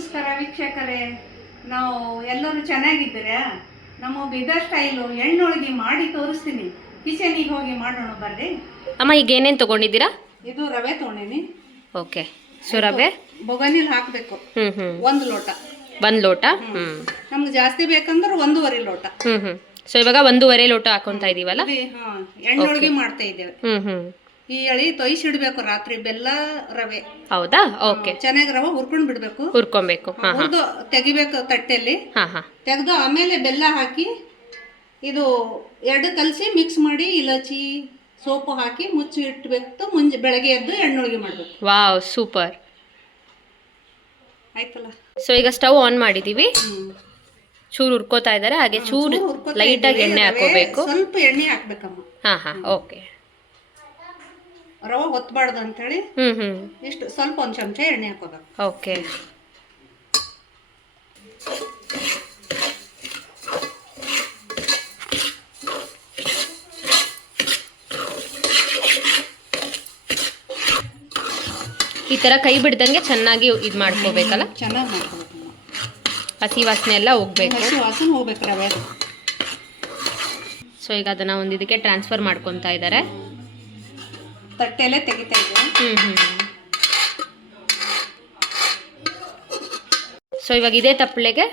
ನಮಸ್ಕಾರ ವೀಕ್ಷಕರೇ, ನಾವು ಎಲ್ಲರೂ ಚೆನ್ನಾಗಿದ್ದೀರಾ? ನಮ್ಮ ಬೀದರ್ ಸ್ಟೈಲು ಎಣ್ಣೊಳಗೆ ಮಾಡಿ ತೋರಿಸ್ತೀನಿ. ಕಿಚನಿಗೆ ಹೋಗಿ ಮಾಡೋಣ ಬರ್ರಿ. ಅಮ್ಮ ಈಗ ಏನೇನು ತಗೊಂಡಿದ್ದೀರಾ? ಇದು ರವೆ ತೊಗೊಂಡಿನಿ. ಓಕೆ, ಸೊ ರವೆ ಬೊಗನಿಲ್ ಹಾಕಬೇಕು. ಒಂದು ಲೋಟ. ಒಂದು ಲೋಟ. ನಮ್ಗೆ ಜಾಸ್ತಿ ಬೇಕಂದ್ರೆ 1.5 ಲೋಟ. ಸೊ ಇವಾಗ 1.5 ಲೋಟ ಹಾಕೊಂತಾ ಇದೀವಲ್ಲ, ಎಣ್ಣೊಳಗೆ ಮಾಡ್ತಾ ಇದ್ದೇವೆ. ಈ ಎಳಿ ತೊಯ್ಸಿಡ್ಬೇಕು ರಾತ್ರಿ, ಬೆಲ್ಲ ರವೆ. ಹೌದಾ? ಓಕೆ. ಚೆನ್ನಾಗಿ ರವೆ ಹುರ್ಕೊಂಡ್ ಬಿಡ್ಬೇಕು, ಹುರ್ಕೊಬೇಕು. ಹುರ್ದು ತೆಗಿಬೇಕು ತಟ್ಟೆಯಲ್ಲಿ. ತೆಗೆದು ಆಮೇಲೆ ಬೆಲ್ಲ ಹಾಕಿ ಇದು ಎರಡು ಕಲಸಿ ಮಿಕ್ಸ್ ಮಾಡಿ ಇಲಾಚಿ ಸೋಪು ಹಾಕಿ ಮುಚ್ಚಿ ಇಟ್ಬೇಕು. ಬೆಳಗ್ಗೆ ಎದ್ದು ಎಣ್ಣೊಳಗೆ ಮಾಡ್ಬೇಕು. ವಾವ್, ಸೂಪರ್ ಆಯ್ತಲ್ಲ. ಸೊ ಈಗ ಸ್ಟವ್ ಆನ್ ಮಾಡಿದೀವಿ. ಚೂರು ಹುರ್ಕೋತಾ ಇದ್ದಾರೆ. ಹಾಗೆ ಚೂರು ಲೈಟ್ ಆಗಿ ಎಣ್ಣೆ ಹಾಕೋಬೇಕು. ಸ್ವಲ್ಪ ಎಣ್ಣೆ ಹಾಕ್ಬೇಕಮ್ಮ. ಓಕೆ. ರವೆ ಹೊತ್ತಬಾರ್ದು ಅಂತೇಳಿ ಇಷ್ಟು ಸ್ವಲ್ಪ ಒಂದು ಚಮಚ ಎಣ್ಣೆ ಹಾಕೋಬೇಕು. ಓಕೆ. ಈ ತರ ಕೈ ಬಿಡ್ದಂಗೆ ಚೆನ್ನಾಗಿ ಇದು ಮಾಡ್ಕೋಬೇಕಲ್ಲ. ಚೆನ್ನಾಗಿ ಮಾಡ್ಕೋಬೇಕು. ಹಸಿ ವಾಸನೆ ಎಲ್ಲ ಹೋಗ್ಬೇಕು. ಹಸಿ ವಾಸನೆ ಹೋಗ್ಬೇಕು ರವೆ. ಸೊ ಈಗ ಅದನ್ನ ಒಂದು ಇದಕ್ಕೆ ಟ್ರಾನ್ಸ್ಫರ್ ಮಾಡ್ಕೊತಾ ಇದ್ದಾರೆ. ತಟ್ಟೆಲೆ ತೆಗಿತಾ ಇದ್ದೀವಿ. ಸೊ ಇವಾಗ ಇದೇ ತಪ್ಪಲೆಗೆ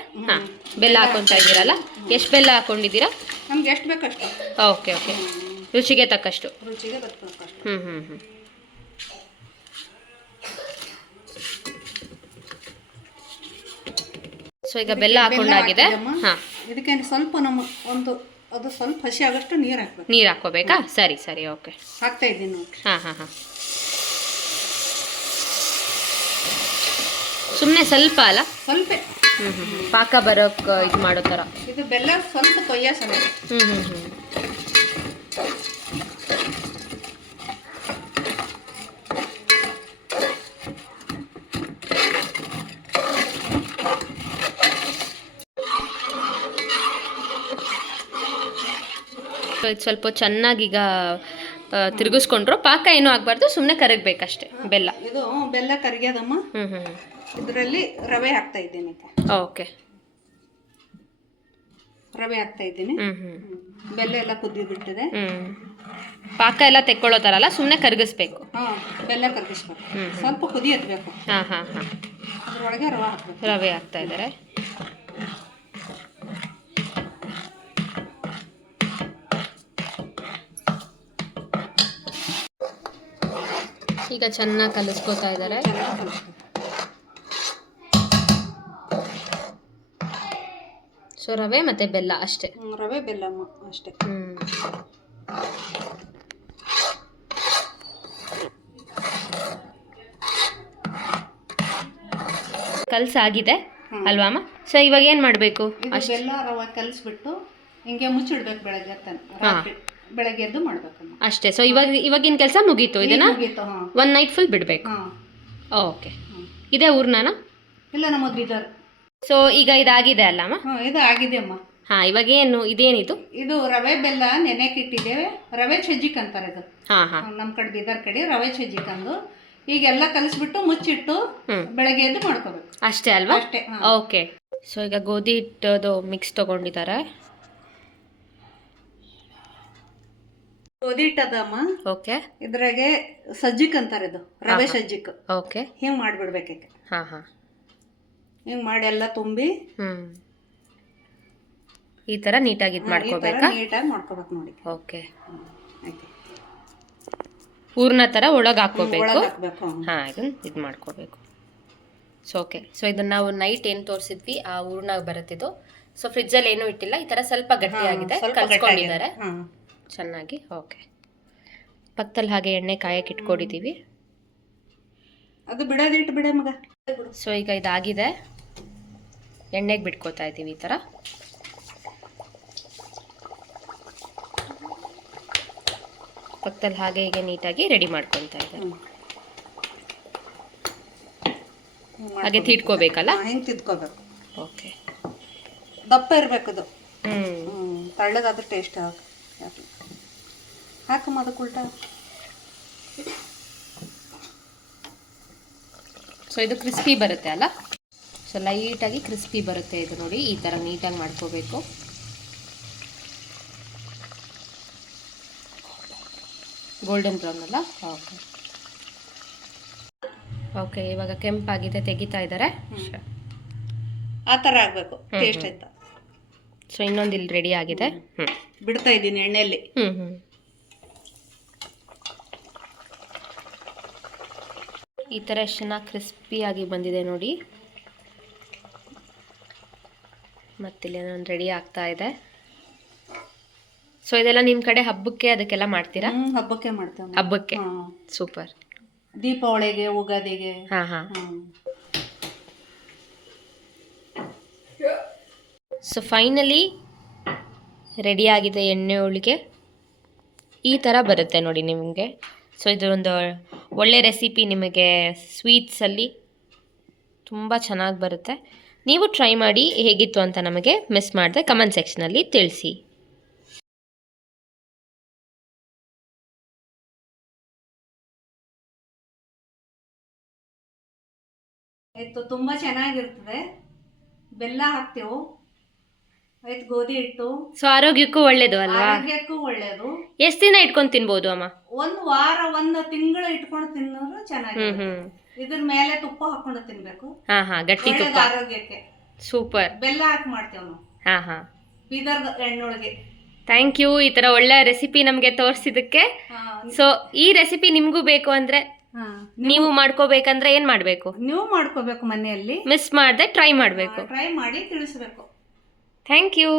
ಬೆಲ್ಲ ಹಾಕೊಂತಾ ಇದ್ದೀರಲ್ಲ. ಎಷ್ಟು ಬೆಲ್ಲ ಹಾಕೊಂಡಿದ್ದೀರಾ? ನಮ್ಗೆ ಎಷ್ಟು ಬೇಕಷ್ಟು. ಓಕೆ ಓಕೆ, ರುಚಿಗೆ ತಕ್ಕಷ್ಟು. ರುಚಿಗೆ ತಕ್ಕಷ್ಟು. ಸೊ ಈಗ ಬೆಲ್ಲ ಹಾಕೊಂಡಾಗಿದೆ. ಇದಕ್ಕೆ ಸ್ವಲ್ಪ ನಮ್ಮ ಅದು ಸ್ವಲ್ಪ ಹಸಿ ಆಗಷ್ಟು ನೀರು ಹಾಕ್ಬೇಕು. ನೀರು ಹಾಕೋಬೇಕಾ? ಸರಿ ಸರಿ, ಓಕೆ. ಹಾಕ್ತಾ ಇದ್ದೀನಿ ನೋಡಿ. ಸುಮ್ಮನೆ ಸ್ವಲ್ಪ ಅಲ್ಲ, ಸ್ವಲ್ಪ ಪಾಕ ಬರೋಕ್ಕೆ ಇದು ಮಾಡೋ ಥರ. ಇದು ಬೆಲ್ಲ ಸ್ವಲ್ಪ ಕೊಯ್ಯ ಸಲ. ಸ್ವಲ್ಪ ಚೆನ್ನಾಗಿ ಈಗ ತಿರುಗಿಸ್ಕೊಂಡ್ರು. ಪಾಕ ಏನೂ ಆಗಬಾರ್ದು, ಸುಮ್ಮನೆ ಕರಗಬೇಕಷ್ಟೇ ಬೆಲ್ಲ. ಇದು ಬೆಲ್ಲ ಕರಗ್ಯದಮ್ಮ. ಇದರಲ್ಲಿ ರವೆ ಹಾಕ್ತಾ ಇದ್ದೀನಿ. ಓಕೆ, ರವೆ ಹಾಕ್ತಾ ಇದ್ದೀನಿ. ಬೆಲ್ಲ ಎಲ್ಲ ಕುದಿ ಬಿಟ್ಟಿದೆ. ಪಾಕ ಎಲ್ಲ ತೆಕ್ಕೊಳ್ಳೋ ಥರ ಅಲ್ಲ, ಸುಮ್ಮನೆ ಕರಗಿಸ್ಬೇಕು. ಬೆಲ್ಲ ಕರಗಿಸ್ಬೇಕು. ಸ್ವಲ್ಪ ಕುದಿ ಎತ್ತಬೇಕು. ಅದರೊಳಗೆ ರವೆ ಹಾಕ್ಬೇಕು. ರವೆ ಹಾಕ್ತಾ ಇದ್ದಾರೆ. ಈಗ ಚೆನ್ನಾಗಿ ಕಲಿಸ್ಕೋತಾ ಇದ್ದಾರೆ. ಸೊ ರವೆ ಮತ್ತೆ ಬೆಲ್ಲ ಅಷ್ಟೇ. ರವೆ ಬೆಲ್ಲ ಅಷ್ಟೇ. ಕಲ್ಸಾಗಿದೆ ಅಲ್ವಾ ಅಮ್ಮ? ಸೊ ಇವಾಗ ಏನು ಮಾಡಬೇಕು? ಬೆಲ್ಲ ರವೆ ಕಲಿಸ್ಬಿಟ್ಟು ಹಿಂಗೆ ಮುಚ್ಚಿಡ್ಬೇಕು ಬೆಳಗ್ಗೆ ತನಕ. ಬೆಳಗ್ಗೆ ಎದ್ದು ಮಾಡ್ಬೇಕಮ್ಮ ಅಷ್ಟೇ. ಸೊ ಇವಾಗಿನ ಕೆಲಸ ಮುಗೀತು. ಇದನ್ನ ಒನ್ ನೈಟ್ ಫುಲ್ ಬಿಡಬೇಕು. ಓಕೆ. ಇದೇ ಊರ್ನಾನ? ಇಲ್ಲ, ನಮ್ಮ ಬೀದರ್. ಸೊ ಈಗ ಇದಾಗಿದೆ ಅಲ್ಲ ಅಮ್ಮ? ಇದು ಆಗಿದೆ ಅಮ್ಮ. ಇವಾಗ ಏನು ಇದೇನಿದು? ಇದು ರವೆ ಬೆಲ್ಲ ನೆನೆಯಕ್ಕೆ ಇಟ್ಟಿದ್ದೇವೆ. ರವೆ ಚಜ್ಜಿಕ್ ಅಂತಾರೆ ಇದು. ನಮ್ಮ ಕಡೆ ಬೀದರ್ ಕಡೆ ರವೆ ಚಜ್ಜಿಕ್ ಅಂದು ಈಗೆಲ್ಲ ಕಲಿಸ್ಬಿಟ್ಟು ಮುಚ್ಚಿಟ್ಟು ಬೆಳಗ್ಗೆ ಎದ್ದು ಮಾಡ್ಕೋಬೇಕು ಅಷ್ಟೇ ಅಲ್ವಾ? ಅಷ್ಟೇ. ಓಕೆ. ಸೊ ಈಗ ಗೋಧಿ ಹಿಟ್ಟದು ಮಿಕ್ಸ್ ತಗೊಂಡಿದ್ದಾರೆ. ಗೋಧಿ ಹಿಟ್ಟದಮ್ಮ. ಓಕೆ. ಇದ್ರಾಗೆ ಸಜ್ಜಿಕ್ ಅಂತಾರೆ, ಇದು ರವೆ ಸಜ್ಜಿಕ್. ಓಕೆ. ಹಿಂಗ್ ಮಾಡ್ಬಿಡ್ಬೇಕು. ಹಿಂಗ್ ಮಾಡಿ ಎಲ್ಲ ತುಂಬಿ ಈ ತರ ನೀಟಾಗಿ ಇದು ಮಾಡ್ಕೋಬೇಕಾ? ನೀಟಾಗಿ ಮಾಡ್ಕೋಬೇಕು ನೋಡಿ. ಓಕೆ. ಹೂರ್ಣ ತರ ಒಳಗೆ ಹಾಕೋಬೇಕು. ಇದನ್ನ ಇದು ಮಾಡ್ಕೋಬೇಕು. So okay. ಸೊ ಇದನ್ನ ನಾವು ನೈಟ್ ಏನು ತೋರಿಸಿದ್ವಿ ಆ ಹೂರ್ಣ ಬರುತ್ತಿದ್ದು. ಸೊ ಫ್ರಿಜ್ಜಲ್ಲಿ ಏನೂ ಇಟ್ಟಿಲ್ಲ, ಈ ತರ ಸ್ವಲ್ಪ ಗಟ್ಟಿಯಾಗಿದೆ. ಕಲ್ಸ್ಕೊಂಡಿದ್ದಾರೆ ಚೆನ್ನಾಗಿ. ಓಕೆ. ಪಕ್ಕದಲ್ಲಿ ಹಾಗೆ ಎಣ್ಣೆ ಕಾಯಕ್ಕೆ ಇಟ್ಕೊಂಡಿದ್ದೀವಿ. ಅದು ಬಿಡೋದಿಟ್ಟು ಬಿಡ ಮಗ. ಸೊ ಈಗ ಇದಾಗಿದೆ. ಎಣ್ಣೆಗೆ ಬಿಟ್ಕೋತಾ ಇದ್ದೀವಿ ಈ ಥರ. ಪಕ್ಕದಲ್ಲಿ ಹಾಗೆ ಹೀಗೆ ನೀಟಾಗಿ ರೆಡಿ ಮಾಡ್ಕೊತಾ ಇದ್ದಾರೆ. ಹಾಗೆ ತಿಡ್ಕೋಬೇಕಲ್ಲ? ಹೆಂಗೆ ತಿದ್ಕೋಬೇಕು. ಓಕೆ. ದಪ್ಪ ಇರಬೇಕು ಇದು. ತಳ್ಳಗಾದ್ರೆ ಟೇಸ್ಟ್ ಹಾಕಮ್ಮ ಅದಕ್ಕೆ ಉಲ್ಟಾ. ಸೊ ಇದು ಕ್ರಿಸ್ಪಿ ಬರುತ್ತೆ ಅಲ್ಲ? ಸೊ ಲೈಟಾಗಿ ಕ್ರಿಸ್ಪಿ ಬರುತ್ತೆ ಇದು ನೋಡಿ, ಈ ಥರ ನೀಟಾಗಿ ಮಾಡ್ಕೋಬೇಕು. ಗೋಲ್ಡನ್ ಬ್ರೌನ್ ಅಲ್ಲ? ಓಕೆ ಓಕೆ, ಇವಾಗ ಕೆಂಪಾಗಿದೆ, ತೆಗಿತಾ ಇದ್ದಾರೆ. ಆ ಥರ ಆಗಬೇಕು, ಟೇಸ್ಟ್ ಆಯ್ತಾ. ಸೊ ಇನ್ನೊಂದು ಇಲ್ಲಿ ರೆಡಿ ಆಗಿದೆ. ಬಿಡ್ತಾ ಇದ್ದೀನಿ ಎಣ್ಣೆಯಲ್ಲಿ. ಈ ಥರ ಎಷ್ಟು ಚೆನ್ನಾಗಿ ಕ್ರಿಸ್ಪಿಯಾಗಿ ಬಂದಿದೆ ನೋಡಿ. ಮತ್ತಿಲ್ಲಿ ಇನ್ನೊಂದು ರೆಡಿ ಆಗ್ತಾ ಇದೆ. ಸೊ ಇದೆಲ್ಲ ನಿಮ್ಮ ಕಡೆ ಹಬ್ಬಕ್ಕೆ ಅದಕ್ಕೆಲ್ಲ ಮಾಡ್ತೀರಾ? ಹಬ್ಬಕ್ಕೆ ಮಾಡ್ತೇವೆ. ಹಬ್ಬಕ್ಕೆ ಸೂಪರ್. ದೀಪಾವಳಿಗೆ, ಉಗಾದಿಗೆ. ಹಾಂ ಹಾಂ. ಸೊ ಫೈನಲಿ ರೆಡಿಯಾಗಿದೆ ಎಣ್ಣೆ ಹೋಳಿಗೆ. ಈ ಥರ ಬರುತ್ತೆ ನೋಡಿ ನಿಮಗೆ. ಸೊ ಇದು ಒಂದು ಒಳ್ಳೆ ರೆಸಿಪಿ ನಿಮಗೆ ಸ್ವೀಟ್ಸಲ್ಲಿ ತುಂಬ ಚೆನ್ನಾಗಿ ಬರುತ್ತೆ. ನೀವು ಟ್ರೈ ಮಾಡಿ ಹೇಗಿತ್ತು ಅಂತ ನಮಗೆ ಮಿಸ್ ಮಾಡದೆ ಕಮೆಂಟ್ ಸೆಕ್ಷನಲ್ಲಿ ತಿಳಿಸಿ. ಆಯ್ತು, ತುಂಬ ಚೆನ್ನಾಗಿರ್ತದೆ. ಬೆಲ್ಲ ಹಾಕ್ತೇವೆ, ಆಯ್ತು, ಗೋಧಿ ಹಿಟ್ಟು. ಸೊ ಆರೋಗ್ಯಕ್ಕೂ ಒಳ್ಳೇದು ಅಲ್ವಾ? ಆರೋಗ್ಯಕ್ಕೂ ಒಳ್ಳೇದು. ಎಷ್ಟು ದಿನ ಇಟ್ಕೊಂಡು ತಿನ್ಬೋದು ಅಮ್ಮ? ಒಂದು ವಾರ, ಒಂದು ತಿಂಗಳು ಇಟ್ಕೊಂಡು ತಿನ್ನೋರು ಚೆನ್ನಾಗಿ. ಇದ್ರ ಮೇಲೆ ತುಪ್ಪ ಹಾಕೊಂಡು ತಿನ್ಬೇಕು. ಹಾ ಹಾ, ಗಟ್ಟಿ ತುಪ್ಪ ಆರೋಗ್ಯಕ್ಕೆ ಸೂಪರ್. ಬೆಲ್ಲ ಹಾಕಿ ಮಾಡ್ತೇವೆ ನಾವು. ಹಾ ಹಾ, ಬೀದರ್ದ ಎಣ್ಣೊಳಗೆ. ಥ್ಯಾಂಕ್ ಯು ಈ ಥರ ಒಳ್ಳೆ ರೆಸಿಪಿ ನಮಗೆ ತೋರಿಸಿದ್ದಕ್ಕೆ. ಸೊ ಈ ರೆಸಿಪಿ ನಿಮಗೂ ಬೇಕು ಅಂದರೆ ನೀವು ಮಾಡ್ಕೋಬೇಕಂದ್ರೆ ಏನು ಮಾಡಬೇಕು? ನೀವು ಮಾಡ್ಕೋಬೇಕು, ಮನೆಯಲ್ಲಿ ಮಿಸ್ ಮಾಡದೆ ಟ್ರೈ ಮಾಡಬೇಕು. ಟ್ರೈ ಮಾಡಿ ತಿಳಿಸ್ಬೇಕು. Thank you.